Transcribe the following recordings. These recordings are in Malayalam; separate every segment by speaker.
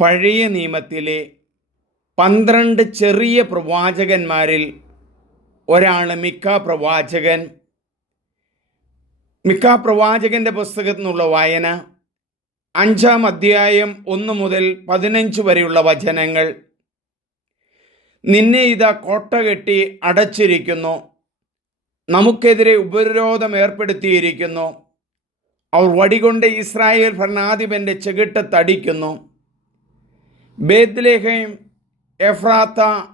Speaker 1: പഴയ നിയമത്തിലെ പന്ത്രണ്ട് ചെറിയ പ്രവാചകന്മാരിൽ ഒരാൾ മിക്ക പ്രവാചകൻ മിക്ക പ്രവാചകന്റെ പുസ്തകത്തിൽ നിന്നുള്ള വായന അഞ്ചാം അധ്യായം ഒന്ന് മുതൽ പതിനഞ്ച് വരെയുള്ള വചനങ്ങൾ. നിന്നെ ഇതാ കോട്ട കെട്ടി അടച്ചിരിക്കുന്നു. നമുക്കെതിരെ ഉപരോധം ഏർപ്പെടുത്തിയിരിക്കുന്നു. അവർ വടികൊണ്ട് ഇസ്രായേൽ ഭരണാധിപന്റെ ചെകിട്ടത്തടിക്കുന്നു. ബേദ്ലേഹം എഫ്രാത്ത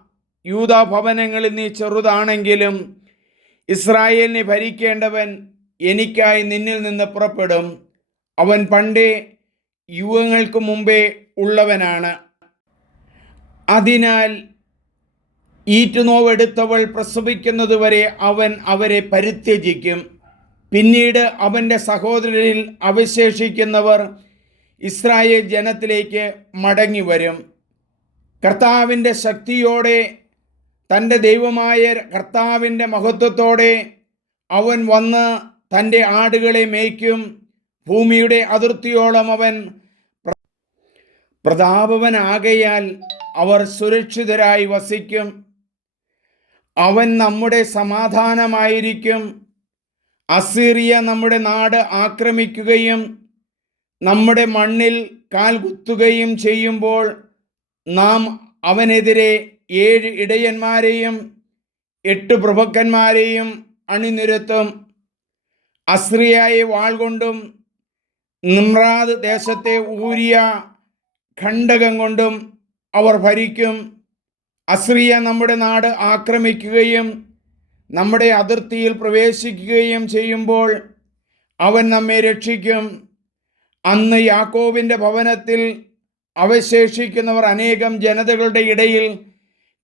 Speaker 1: യൂത ഭവനങ്ങളിൽ നീ ചെറുതാണെങ്കിലും ഇസ്രായേലിനെ ഭരിക്കേണ്ടവൻ എനിക്കായി നിന്നിൽ നിന്ന് പുറപ്പെടും. അവൻ പണ്ടേ യുഗങ്ങൾക്ക് മുമ്പേ ഉള്ളവനാണ്. അതിനാൽ ഈറ്റുനോവെടുത്തവൾ പ്രസവിക്കുന്നതുവരെ അവൻ അവരെ പരിത്യജിക്കും. പിന്നീട് അവന്റെ സഹോദരരിൽ അവശേഷിക്കുന്നവർ ഇസ്രായേൽ ജനത്തിലേക്ക് മടങ്ങി വരും. കർത്താവിന്റെ ശക്തിയോടെ തന്റെ ദൈവമായ കർത്താവിന്റെ മഹത്വത്തോടെ അവൻ വന്ന് തന്റെ ആടുകളെ മേയ്ക്കും. ഭൂമിയുടെ അതിർത്തിയോളം അവൻ പ്ര- പ്രതാപവനാകയാൽ അവർ സുരക്ഷിതരായി വസിക്കും. അവൻ നമ്മുടെ സമാധാനമായിരിക്കും. അസീറിയ നമ്മുടെ നാട് ആക്രമിക്കുകയും നമ്മുടെ മണ്ണിൽ കാൽ കുത്തുകയും ചെയ്യുമ്പോൾ നാം അവനെതിരെ ഏഴ് ഇടയന്മാരെയും എട്ട് പ്രഭുക്കന്മാരെയും അണിനിരത്തും. അസ്രിയായെ വാൾ കൊണ്ടും നിമ്രാദ് ദേശത്തെ ഊരിയ ഖണ്ഡകം കൊണ്ടും അവർ ഭരിക്കും. അസ്രിയ നമ്മുടെ നാട് ആക്രമിക്കുകയും നമ്മുടെ അതിർത്തിയിൽ പ്രവേശിക്കുകയും ചെയ്യുമ്പോൾ അവൻ നമ്മെ രക്ഷിക്കും. അന്ന് യാക്കോവിന്റെ ഭവനത്തിൽ അവശേഷിക്കുന്നവർ അനേകം ജനതകളുടെ ഇടയിൽ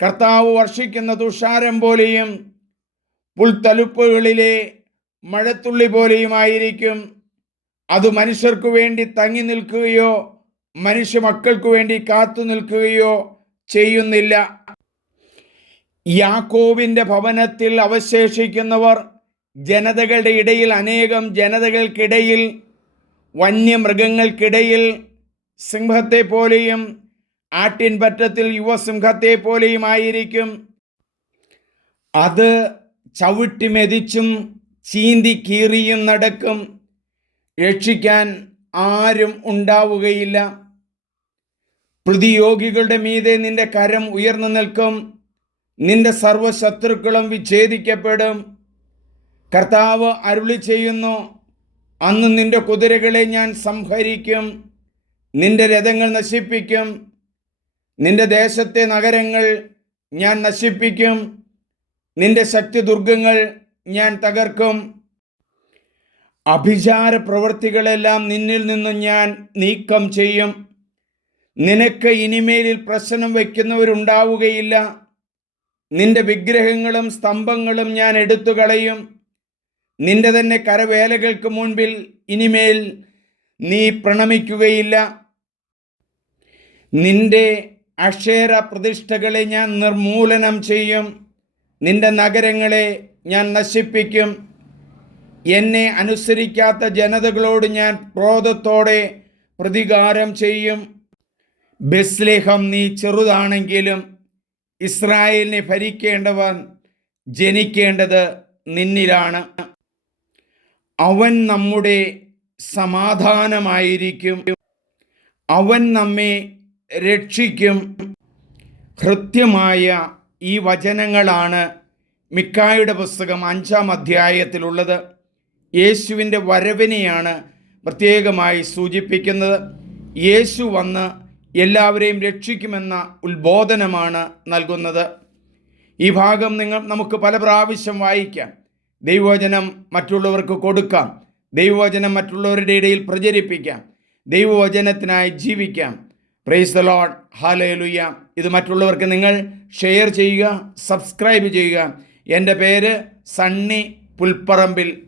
Speaker 1: കർത്താവ് വർഷിക്കുന്ന തുഷാരം പോലെയും പുൽത്തലുപ്പുകളിലെ മഴത്തുള്ളി പോലെയുമായിരിക്കും. അത് മനുഷ്യർക്കു വേണ്ടി തങ്ങി നിൽക്കുകയോ മനുഷ്യ മക്കൾക്കു വേണ്ടി കാത്തു നിൽക്കുകയോ ചെയ്യുന്നില്ല. യാക്കോവിന്റെ ഭവനത്തിൽ അവശേഷിക്കുന്നവർ ജനതകളുടെ ഇടയിൽ അനേകം ജനതകൾക്കിടയിൽ വന്യമൃഗങ്ങൾക്കിടയിൽ സിംഹത്തെ പോലെയും ആട്ടിൻപറ്റത്തിൽ യുവസിംഹത്തെ പോലെയുമായിരിക്കും അത് ചവിട്ടി മെതിച്ചും ചീന്തി കീറിയും നടക്കും. രക്ഷിക്കാൻ ആരും ഉണ്ടാവുകയില്ല. പ്രതിയോഗികളുടെ മീതെ നിന്റെ കരം ഉയർന്നു നിൽക്കും. നിന്റെ സർവശത്രുക്കളും വിച്ഛേദിക്കപ്പെടും. കർത്താവ് അരുളി ചെയ്യുന്നു അന്ന് നിന്റെ കുതിരകളെ ഞാൻ സംഹരിക്കും. നിന്റെ രഥങ്ങൾ നശിപ്പിക്കും. നിന്റെ ദേശത്തെ നഗരങ്ങൾ ഞാൻ നശിപ്പിക്കും. നിന്റെ ശക്തി ദുർഗങ്ങൾ ഞാൻ തകർക്കും. അഭിചാര പ്രവൃത്തികളെല്ലാം നിന്നിൽ നിന്നും ഞാൻ നീക്കം ചെയ്യും. നിനക്ക് ഇനിമേലിൽ പ്രശ്നം വയ്ക്കുന്നവരുണ്ടാവുകയില്ല. നിന്റെ വിഗ്രഹങ്ങളും സ്തംഭങ്ങളും ഞാൻ എടുത്തു കളയും നിന്റെ തന്നെ കരവേലകൾക്ക് മുൻപിൽ ഇനിമേൽ നീ പ്രണമിക്കുകയില്ല. നിന്റെ അക്ഷേര പ്രതിഷ്ഠകളെ ഞാൻ നിർമൂലനം ചെയ്യും. നിന്റെ നഗരങ്ങളെ ഞാൻ നശിപ്പിക്കും. എന്നെ അനുസരിക്കാത്ത ജനതകളോട് ഞാൻ ക്രോധത്തോടെ പ്രതികാരം ചെയ്യും. ബസ്ലേഹം നീ ചെറുതാണെങ്കിലും ഇസ്രായേലിനെ ഭരിക്കേണ്ടവൻ ജനിക്കേണ്ടത് നിന്നിലാണ്. അവൻ നമ്മുടെ സമാധാനമായിരിക്കും. അവൻ നമ്മെ രക്ഷിക്കും. കൃത്യമായ ഈ വചനങ്ങളാണ് മിക്കായുടെ പുസ്തകം അഞ്ചാം അധ്യായത്തിലുള്ളത്. യേശുവിന്റെ വരവിനെയാണ് പ്രത്യേകമായി സൂചിപ്പിക്കുന്നത്. യേശു വന്ന് എല്ലാവരെയും രക്ഷിക്കുമെന്ന ഉത്ബോധനമാണ് നൽകുന്നത്. ഈ ഭാഗം നിങ്ങൾ നമുക്ക് പല പ്രാവശ്യം വായിക്കാം. ദൈവവചനം മറ്റുള്ളവർക്ക് കൊടുക്കാം. ദൈവവചനം മറ്റുള്ളവരുടെ ഇടയിൽ പ്രചരിപ്പിക്കാം. ദൈവവചനത്തിനായി ജീവിക്കാം. പ്രൈസ് ദ ലോഡ് ഹാലലുയ്യ ഇത് മറ്റുള്ളവർക്ക് നിങ്ങൾ ഷെയർ ചെയ്യുക സബ്സ്ക്രൈബ് ചെയ്യുക. എന്റെ പേര് സണ്ണി പുൽപ്പറമ്പിൽ